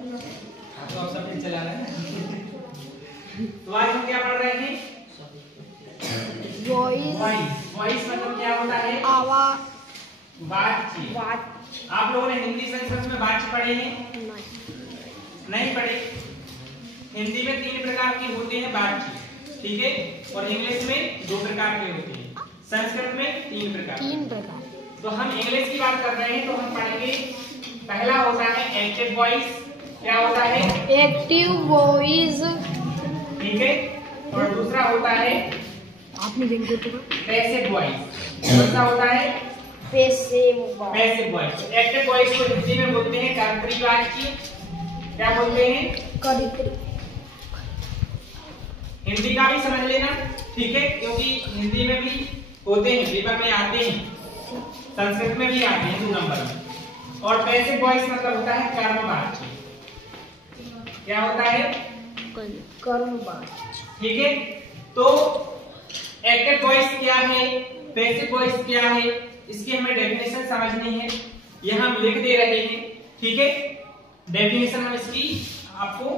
तो आप सब चला रहे हैं। तो आज हम क्या पढ़ रहे हैं? वॉइस मतलब क्या होता है? आवाज, बातचीत। आप लोगों ने हिंदी संस्कृत में बातचीत पढ़े हैं? नहीं पढ़े। हिंदी में 3 प्रकार की होती है बातचीत, ठीक है, और इंग्लिश में 2 प्रकार के होते हैं, संस्कृत में 3 प्रकार। तो हम इंग्लिश की बात कर रहे हैं, तो हम पढ़ेंगे। पहला होता है एक्टिव वॉइस। क्या होता है? एक्टिव वॉइस, ठीक है, और दूसरा होता है पैसिव वॉइस। दूसरा होता है पैसिव वॉइस। एक्टिव वॉइस को हिंदी में बोलते हैं कर्तरी बातचीत। क्या बोलते हैं? हिंदी का भी समझ लेना, ठीक है, क्योंकि हिंदी में भी होते हैं, पेपर में आते हैं, संस्कृत में भी आते हैं 2 नंबर में। और पैसिव वॉइस मतलब होता है कर्म बातचीत। क्या होता है? कर्म बातचीत, ठीक है। तो एक्टिव वॉइस क्या है, पैसिव वॉइस क्या है, इसकी हमें डेफिनेशन समझनी है। यह हम लिख दे रहे हैं, ठीक है, डेफिनेशन हम इसकी आपको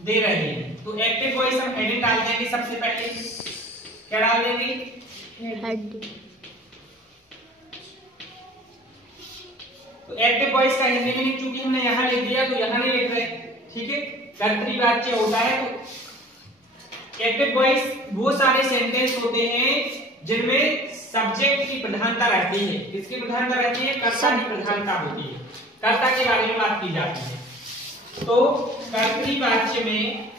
दे रहे हैं। तो एक्टिव वॉइस हम हेडिंग डाल देंगे सबसे पहले। क्या डाल देंगे? हेडिंग। तो एक्टिव वॉइस का हिंदी मीनिंग चूंकि हमने यहाँ लिख दिया तो यहाँ नहीं लिख रहे, ठीक है, कर्तरी वाच्य होता है। तो एक्टिव वॉइस वो सारे सेंटेंस होते हैं जिनमें सब्जेक्ट की प्रधानता रहती है। किसकी प्रधानता रहती है? कर्ता की प्रधानता होती है, कर्ता के बारे में बात की जाती है। तो कर्तरी वाच्य में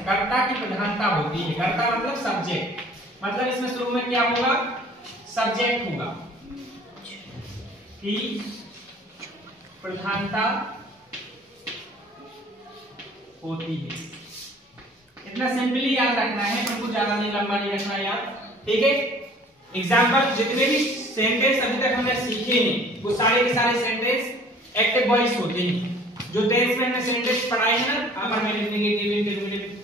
कर्ता की प्रधानता होती है। कर्ता मतलब सब्जेक्ट, मतलब इसमें शुरू में क्या होगा? सब्जेक्ट होगा की प्रधानता होती है। इतना सिंपली याद रखना है, कुछ ज्यादा नहीं, लंबा नहीं रखना याद, ठीक है। एग्जाम्पल जितने भी सेंटेंस अभी तक हमने सीखे हैं वो सारे के सारे सेंटेंस एक्टिव वॉइस होते हैं। जो टेंस में हमने सेंटेंस पढ़ाए हैं ना, अफर्मेटिव, नेगेटिव, इंटरोगेटिव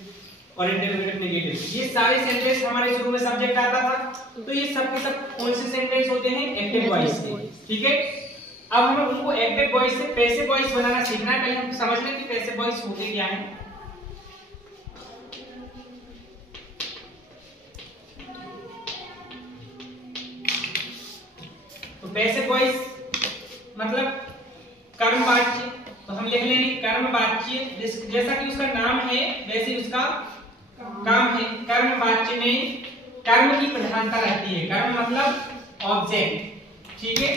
और इंटरोगेटिव नेगेटिव, ये सारे सेंटेंस हमारे शुरू में सब्जेक्ट आता था। तो ये सब के सब कौन से सेंटेंस होते हैं? एक्टिव वॉइस के, ठीक है। अब हमें उनको एक्टिव वॉइस से पैसिव वॉइस बनाना सीखना है। पहले हम समझ लें कि पैसिव वॉइस होते क्या है। तो पैसिव वॉइस मतलब कर्म बातचीत। तो हम लिख लेंगे कर्म बातचीत, जैसा कि उसका नाम है वैसे उसका काम है। कर्म बातचीत में कर्म की प्रधानता रहती है। कर्म मतलब ऑब्जेक्ट, ठीक है।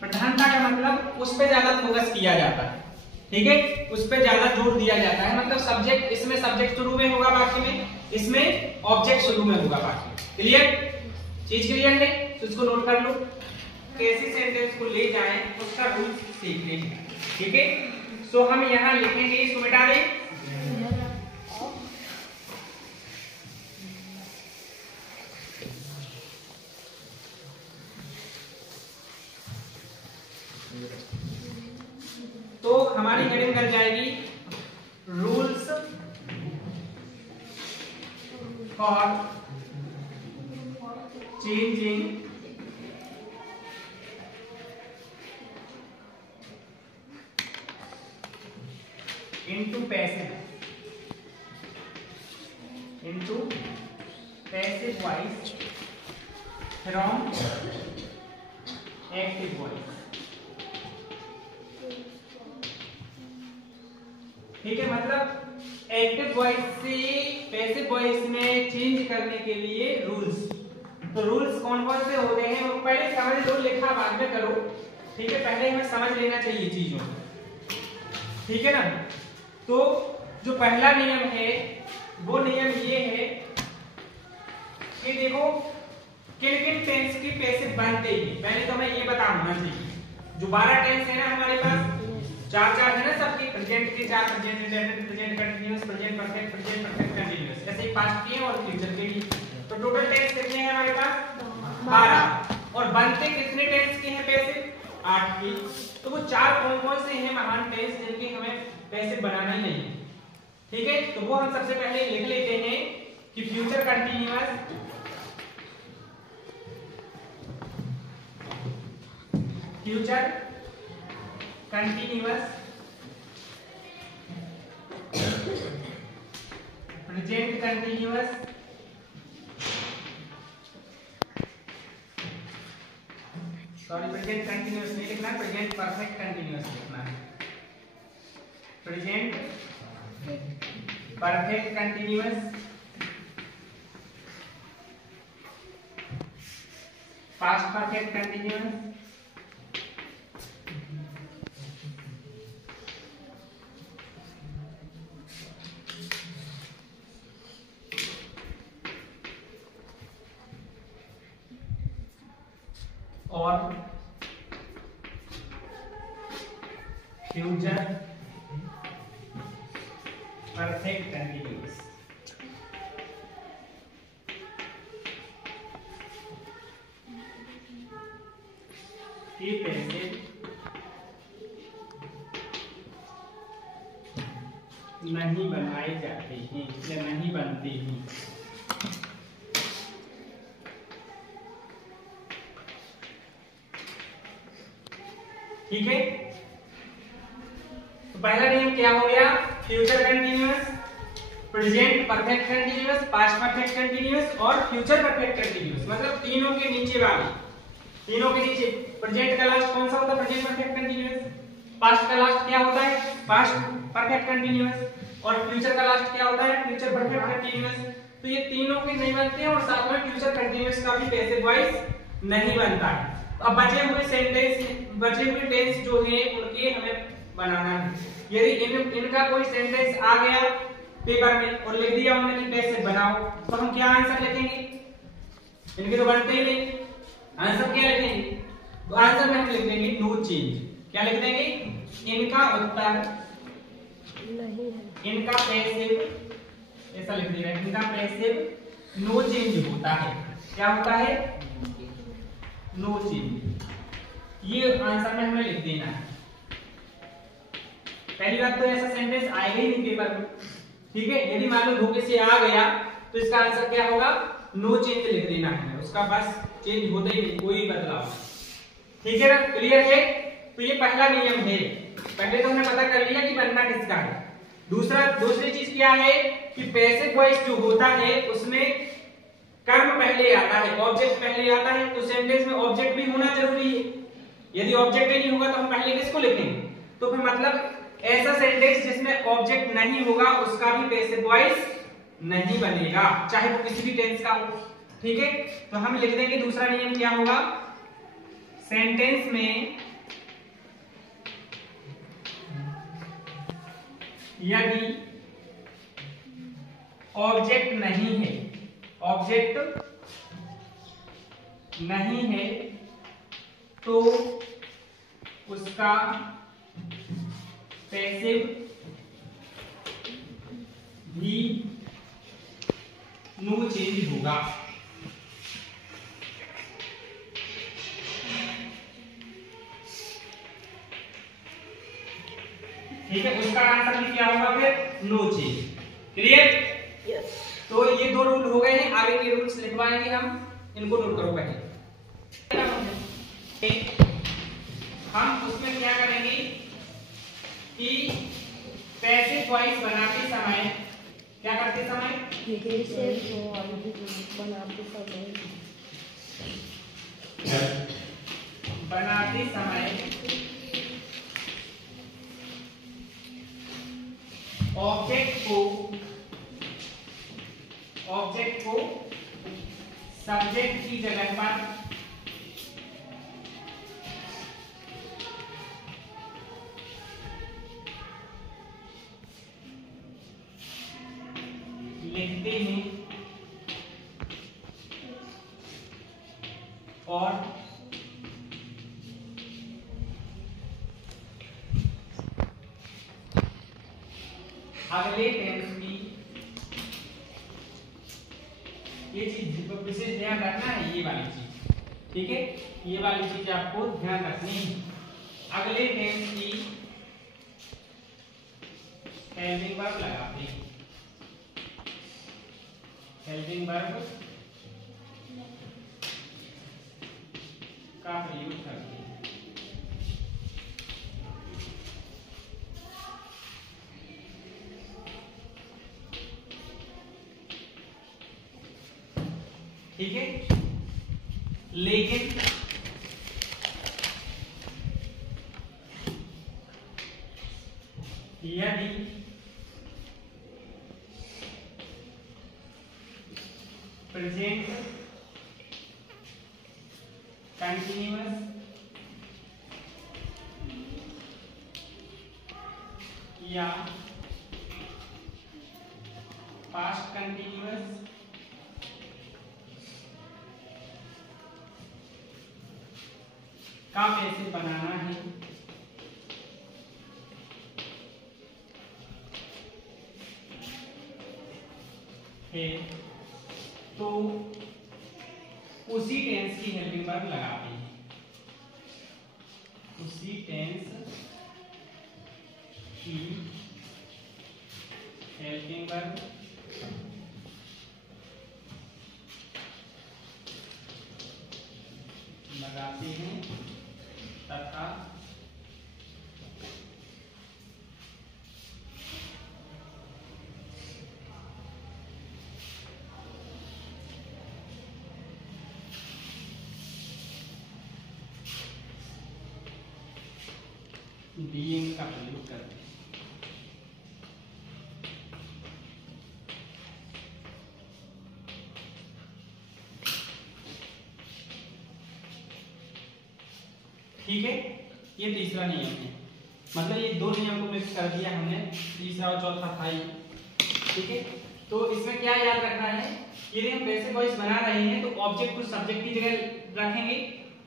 प्रधानता का मतलब उस पे ज्यादा फोकस किया जाता है, ठीक है, उस पे ज्यादा जोर दिया जाता है। मतलब सब्जेक्ट, इसमें सब्जेक्ट शुरू में होगा, बाकी में इसमें ऑब्जेक्ट शुरू में होगा, बाकी। क्लियर? चीज क्लियर है? तो इसको नोट कर लो। कैसे सेंटेंस को ले जाएं उसका रूल सीख लेंगे, ठीक है। सो हम यहाँ लिखेंगे, इसको मिटा दें। तो हमारी हेडिंग कर जाएगी rules for changing into passive voice from active voice, ठीक है। मतलब एक्टिव वॉइस से पैसिव वॉइस में चेंज करने के लिए रूल्स। तो रूल्स कौन कौन से होते हैं वो पहले समझ लो, लिखा बाद में करो, ठीक है। पहले हमें समझ लेना चाहिए चीजों को, ठीक है ना। तो जो पहला नियम है वो नियम ये है कि देखो किन किन टेंस की पैसिव बनते ही। पहले तो मैं ये बता होना चाहिए, जो 12 टेंस है ना हमारे पास, 4 है ना सबके, प्रेजेंट के 4, present indefinite, present continuous, present perfect, present perfect continuous, ऐसे ही पास्ट के और फ्यूचर के भी। तो टोटल टेंस कितने हैं हमारे पास? 12। और बनते कितने टेंस के हैं पैसे? 8 के। तो वो 4 कौन से हैं महान टेंस जिनके हमें पैसे बनाना ही नहीं है। ठीक है, तो वो हम सबसे पहले लिख लेते हैं कि future continuous, future continuous, present continuous, sorry present continuous नहीं लिखना, प्रेजेंट परफेक्ट कंटीन्यूअस लिखना है। Present perfect continuous, past perfect continuous, और फ्यूचर परफेक्ट कंटीन्यूअस। ये पैसे नहीं बनाए जाते हैं या नहीं बनते हैं। ठीक है, तो पहला नियम क्या हो गया? Future continuous, present perfect continuous, past perfect continuous और फ्यूचर परफेक्ट कंटीन्यूअस। मतलब तीनों के नीचे वाली, तीनों के नीचे प्रेजेंट का लास्ट कौन सा होता है? Present perfect continuous. पास्ट का लास्ट क्या होता है? Past perfect continuous. और फ्यूचर का लास्ट क्या होता है? Future perfect continuous. तो ये तीनों के नहीं बनते हैं और साथ में फ्यूचर कंटीन्यूअस का भी पैसिव वॉइस नहीं बनता है। अब बचे हुए सेंटेंस, बचे हुए टेंस जो है उनके हमें बनाना है। यदि इनका कोई सेंटेंस आ गया पेपर में और लिख दिया उन्होंने कि पैसे बनाओ, तो हम क्या आंसर लिखेंगे? इनके तो बनते ही नहीं, आंसर क्या लिखेंगे? तो आंसर में हम लिख देंगे नो चेंज। क्या लिख देंगे? इनका उत्तर नहीं है, इनका पैसिव, ऐसा लिख देंगे, इनका पैसिव नो चेंज होता है। क्या होता है? No change. ये आंसर में हमें लिख देना है। पहली बात तो ऐसा सेंटेंस आएगा ही नहीं पेपर में। ठीक है, यदि मान लो धोखे से आ गया तो इसका आंसर क्या होगा? नो चेंज लिख देना है, उसका बस चेंज होता ही नहीं, कोई बदलाव। ठीक है ना, क्लियर है? तो ये पहला नियम है। पहले तो हमने पता कर लिया कि बनना किसका है। दूसरी चीज क्या है कि पैसिव वॉइस जो होता है उसमें कर्म पहले आता है, ऑब्जेक्ट पहले आता है। तो सेंटेंस में ऑब्जेक्ट भी होना जरूरी है। यदि ऑब्जेक्ट ही नहीं होगा तो हम पहले किसको लिखेंगे? तो फिर मतलब ऐसा सेंटेंस जिसमें ऑब्जेक्ट नहीं होगा उसका भी पैसिव वॉइस नहीं बनेगा, चाहे वो किसी भी टेंस का हो। ठीक है, तो हम लिख देंगे दूसरा नियम क्या होगा? सेंटेंस में यदि ऑब्जेक्ट नहीं है, ऑब्जेक्ट नहीं है तो उसका पैसिव भी नो चेंज होगा। ठीक है, उसका आंसर भी क्या होगा फिर? No change. क्लियर? यस। तो ये दो रूल हो गए हैं, आगे के रूल्स लिखवाएंगे हम, इनको नोट करो पहले। हम उसमें क्या करेंगे कि पैसिव वॉइस बनाते समय क्या करते समय? बनाते समय ऑब्जेक्ट को सब्जेक्ट की जगह पर लिखते हैं और अगले टेंस की, ये चीज विशेष ध्यान रखना है, ये वाली चीज। ठीक है, ये वाली चीज आपको ध्यान रखनी है। अगले टेंस की हेल्पिंग वर्ब लगाते हैं। हेल्पिंग वर्ब का प्रयोग करते हैं। ठीक है, लेकिन यदि प्रेजेंट कंटिन्यूअस या पास्ट कंटिन्यूअस का कैसे बनाना है तो उसी टेंस की हेल्पिंग वर्ब लगाते हैं। उसी टेंस की हेल्पिंग वर्ब लगाते हैं तथा बीइंग का प्रयोग करते हैं। ठीक है, ये तीसरा नियम है। मतलब ये दो नियम को मिक्स कर दिया हमने, तीसरा और चौथा था ये। ठीक है, तो इसमें क्या याद रखना है, यदि हम पैसिव वॉइस बना रहे हैं तो ऑब्जेक्ट को सब्जेक्ट की जगह रखेंगे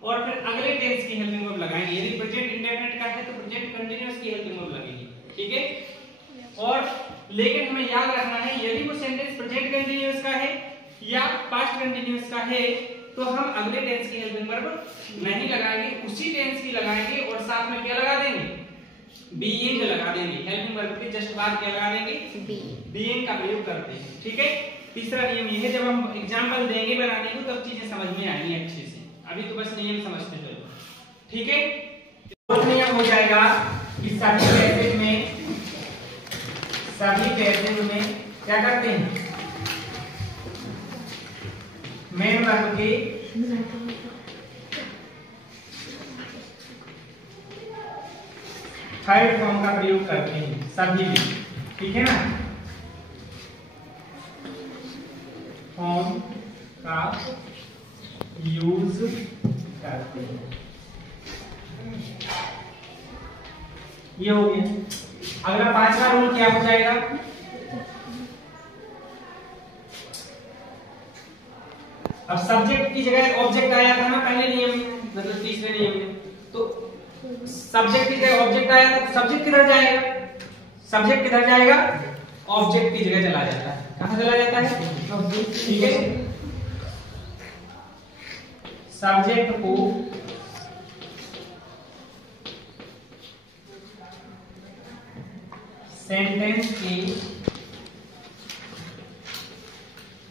और फिर अगले टेंस की हेल्पिंग वर्ब लगाएंगे। यदि प्रेजेंट इंडेफिनिट का है तो प्रेजेंट कंटीन्यूअस की हेल्पिंग वर्ब लगेगी। ठीक है, और लेकिन हमें याद रखना है यदि वो सेंटेंस प्रेजेंट कंटीन्यूअस का है या पास्ट कंटीन्यूअस का है तो हम अगले टेंस की हेल्पिंग वर्ब नहीं लगाएंगे, उसी टेंस की लगाएंगे और साथ में क्या लगा देंगे, बीइंग लगा देंगे। हेल्पिंग वर्ब के जस्ट बाद क्या लगा देंगे, बीइंग का प्रयोग करते हैं। ठीक है, तीसरा नियम ये है, जब हम एग्जांपल देंगे बनाने को तब चीजें समझ में आएंगी अच्छे से, अभी तो बस नियम समझते चलो। ठीक है, तो नियम हो जाएगा कि सभी पैसेज में क्या करते हैं, मेन वर्ब के थर्ड फॉर्म का प्रयोग करते हैं सभी में। ठीक है ना, फॉर्म का यूज करते हैं। ये हो गया। अगला पांचवा रूल क्या हो जाएगा, अब सब्जेक्ट की जगह ऑब्जेक्ट आया था ना पहले नियम में, मतलब तीसरे नियम में, तो सब्जेक्ट की जगह ऑब्जेक्ट आया था तो सब्जेक्ट किधर जाएगा, सब्जेक्ट किधर जाएगा, ऑब्जेक्ट की जगह चला जाता है। कहां चला जाता है, ठीक है, सब्जेक्ट को सेंटेंस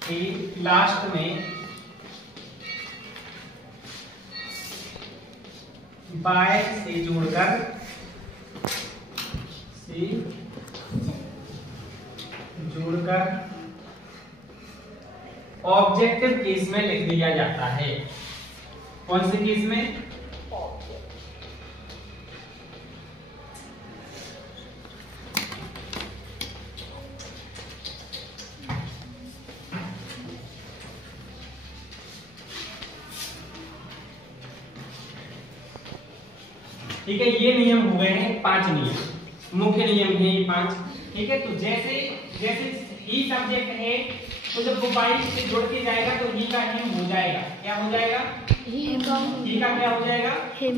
के लास्ट में बाय से जोड़कर ऑब्जेक्टिव केस में लिख दिया जाता है। कौन से केस में, ठीक है, ये नियम हो गए हैं 5 नियम, मुख्य नियम है ये 5। ठीक है, तो जैसे ही सब्जेक्ट है तो जब वो बाई से जोड़ के जाएगा तो ही का हिम हो जाएगा, क्या हो जाएगा, ही का क्या हो जाएगा, हिम।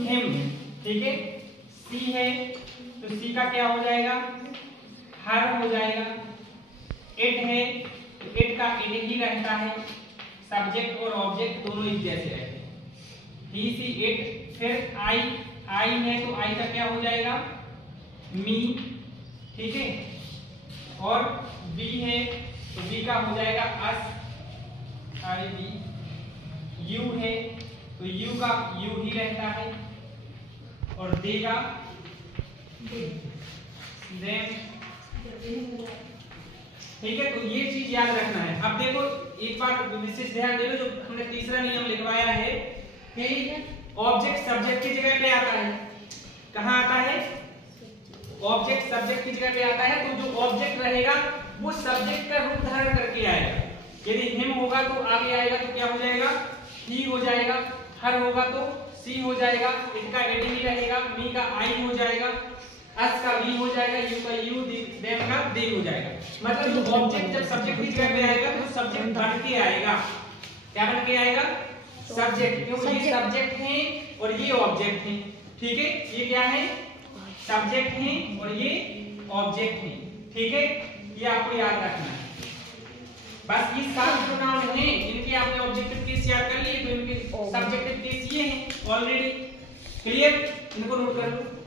ठीक है, सी है तो सी का क्या हो जाएगा, हर हो जाएगा। इट है तो इट का इट ही रहता है, सब्जेक्ट और ऑब्जेक्ट दोनों एक जैसे रहते हैं। ही सी इट, फिर आई है तो आई का क्या हो जाएगा, मी, ठीक है, और वी है तो वी का हो जाएगा अस, आई वी, यू है तो यू का यू ही रहता है, और दे का देम, ठीक है। तो ये चीज याद रखना है। अब देखो एक बार विशेष ध्यान दे लो, जो हमने तीसरा नियम लिखवाया है कि ऑब्जेक्ट सब्जेक्ट की जगह पे आता है, कहाँ आता है, ऑब्जेक्ट सब्जेक्ट की जगह पे आता है, तो जो ऑब्जेक्ट रहेगा वो सब्जेक्ट का रूप धारण करके आएगा। यदि हिम होगा तो आगे आएगा तो क्या हो जाएगा, ही हो जाएगा, हर होगा तो सी हो जाएगा, इट का एड ही रहेगा, मी का आई हो जाएगा, अस का वी हो जाएगा, यू का यू, देम का दे हो जाएगा। मतलब जो ऑब्जेक्ट जब सब्जेक्ट की जगह पे आएगा तो सब्जेक्ट बन के आएगा, क्या बन के आएगा, सब्जेक्ट, क्योंकि ये सब्जेक्ट हैं और ये ऑब्जेक्ट हैं, ठीक है, ये क्या है, सब्जेक्ट हैं और ये ऑब्जेक्ट हैं, ठीक है, ये आपको याद रखना है। बस ये सात जो नाउन हैं इनके आपने ऑब्जेक्टिव केस याद कर लिए, तो इनके सब्जेक्टिव केस ये हैं ऑलरेडी, क्लियर, इनको नोट कर लो।